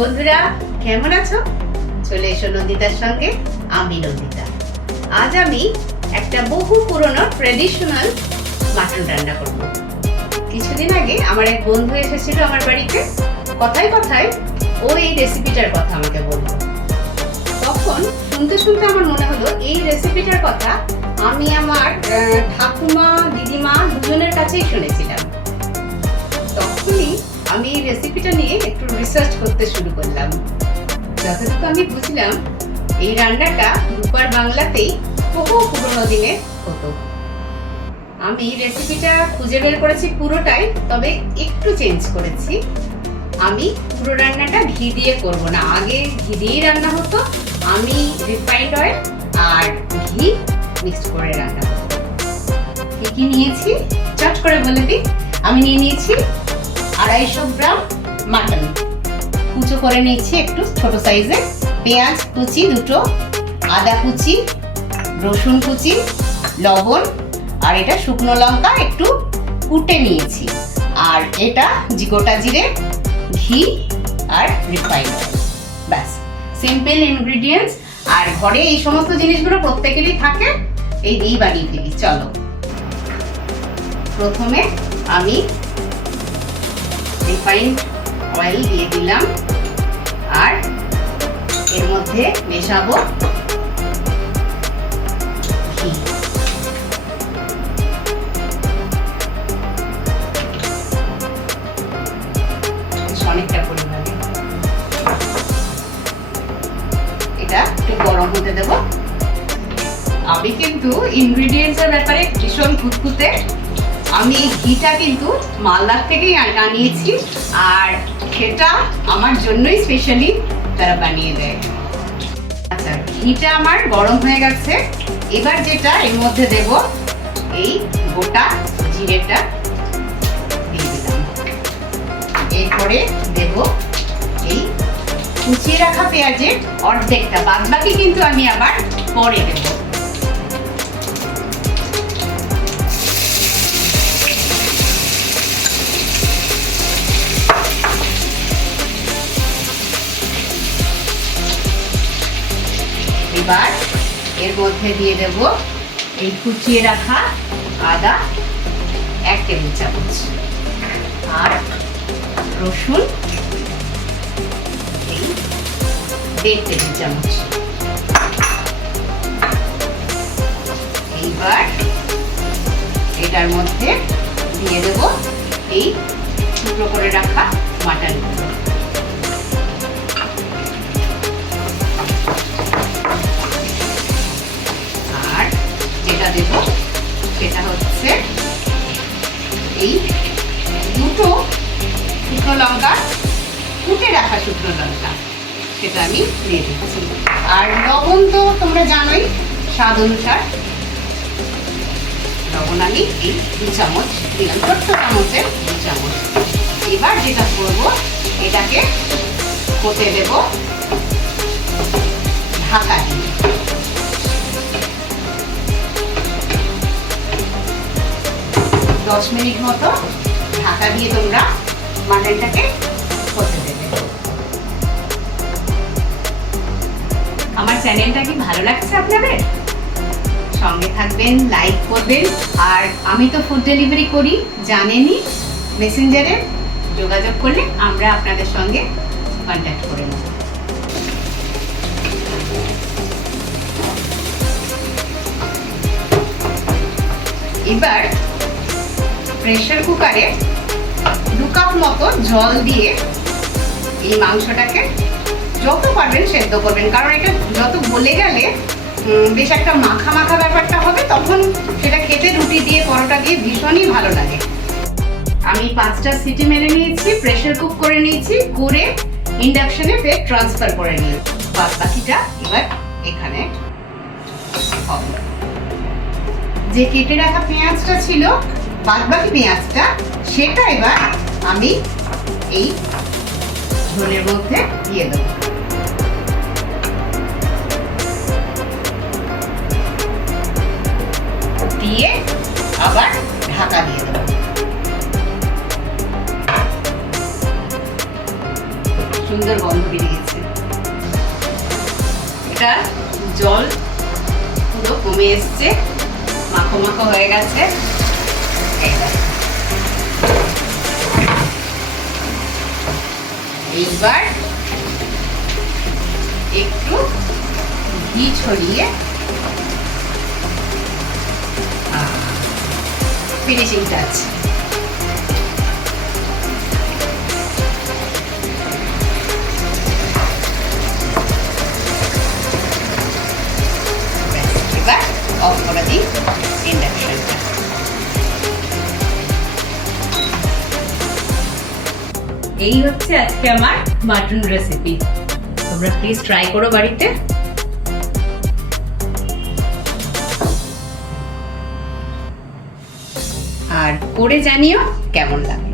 বন্ধুরা, কেমন আছো? চলে এসো নন্দিতার সঙ্গে, আমি নন্দিতা। আজ আমি একটা বহু পুরনো ট্রেডিশনাল মাটন রান্না করব। কিছুদিন আগে আমার এক বন্ধু এসেছিল আমার বাড়িতে। কথায় কথায় ও এই রেসিপিটার কথা আমাকে বলল। তখন শুনতে শুনতে আমার মনে হলো, এই রেসিপিটার কথা আমি আমার ঠাকুমা, দিদিমা দুজনের কাছেই শুনেছিলাম রেসিপিটা নিয়ে একটু রিসার্চ করতে শুরু করলাম। যতটুকু আমি বুঝলাম, এই রান্নাটা রূপার বাংলাতেই বহু পুরোনো দিনে হতো আমি রেসিপিটা খুঁজে বের করেছি পুরোটাই, তবে একটু চেঞ্জ করেছি। আমি পুরো রান্নাটা ঘি দিয়ে করব না। আগে ঘি দিয়েই রান্না হতো, আমি রিফাইন্ড অয়েল আর ঘি মিক্সড করে রান্না কি কি নিয়েছি? চট করে বলে দিই। আমি নিয়ে নিয়েছি আড়াইশো গ্রাম মাটন। কুচো করে নিয়েছি একটু ছোট সাইজে। পেঁয়াজ কুচি দুটো, আদা কুচি, রসুন কুচি, লবণ, আর এটা শুকনো লঙ্কা একটু কুটে নিয়েছি। আর এটা গোটা জিরে, ঘি আর রিফাইন্ড ব্যাস সিম্পল ইনগ্রিডিয়েন্টস আর ঘরে এই সমস্ত জিনিসগুলো প্রত্যেকেরই থাকে, এই দিয়েই বানিয়ে ফেলি, চলো। প্রথমে আমি রিফাইন্ড অয়েল দিয়ে দিলাম। আর এর মধ্যে মেশাবো এটা গরম হতে দেবো। আমি কিন্তু ইনগ্রিডিয়েন্টস এর ব্যাপারে ভীষণ খুঁতখুঁতে আমি ঘিটা কিন্তু মালদার থেকেই আনিয়েছি আর সেটা আমার জন্যই স্পেশালি তারা বানিয়ে দেয়। আচ্ছা ঘিটা আমার গরম হয়ে গেছে। এবার যেটা এর মধ্যে দেব এই গোটা জিরেটা। এরপরে দেব এই কুচিয়ে রাখা পেঁয়াজের অর্ধেকটা। বাদ বাকি কিন্তু আমি আবার পরে দেবো। এবার এর মধ্যে দিয়ে দেব এই কুচিয়ে রাখা আদা এক টেবিল চামচ আর রসুন এই দেড় টেবিল চামচ। এইবার এটার মধ্যে দিয়ে দেব এই টুকরো করে রাখা মাটনগুলো। শুকনো লঙ্কা, কুটে রাখা শুকনো লঙ্কা। সেটা আমি দিয়ে দিচ্ছি আর লবণ তো তোমরা জানোই, স্বাদ অনুসার। লবণ আমি এই দু চামচ দিলাম, ছোট্ট চামচের দু চামচ। এবার যেটা করব, এটাকে হতে দেব ঢাকা দিয়ে। দশ মিনিট মতো ঢাকা দিয়ে তোমরা মাটনটাকে হতে দেবে। আমার চ্যানেলটা কি ভালো লাগছে আপনাদের? সঙ্গে থাকবেন লাইক করবেন। আর আমি তো ফুড ডেলিভারি করি, জানেনই মেসেঞ্জারে যোগাযোগ করলে আমরা আপনাদের সঙ্গে কন্ট্যাক্ট করে নেব। এবার প্রেসার কুকারে কাপ মতো জল দিয়ে এই মাংসটাকে যত পারবেন সেদ্ধ করবেন। কারণ এটা যত গলে গেলে বেশ একটা মাখা মাখা ব্যাপারটা হবে, তখন সেটা খেতে রুটি দিয়ে, পরোটা দিয়ে ভীষণই ভালো লাগে। আমি পাঁচটা সিটি মেরে নিয়েছি, প্রেসার কুক করে নিয়েছি, করে ইন্ডাকশনে ফের ট্রান্সফার করে নিয়ে বাদ বাকিটা এবার এখানে যে কেটে রাখা পেঁয়াজটা ছিল, বাদ বাকি পেঁয়াজটা, সেটা এবার আমি এই ঝোলের মধ্যে দিয়ে দেবো। দিয়ে আবার ঢাকা দিয়ে দেবো। সুন্দর গন্ধ বেরিয়েছে। এটা জল পুরো কমে এসছে, মাখো মাখো হয়ে গেছে। এই দেখো। এইবার একটু ঘি ছড়িয়ে ফিনিশিং টাচ এই হচ্ছে আজকে আমার মাটন রেসিপি তোমরা প্লিজ ট্রাই করো বাড়িতে। আর করে জানিও কেমন লাগল।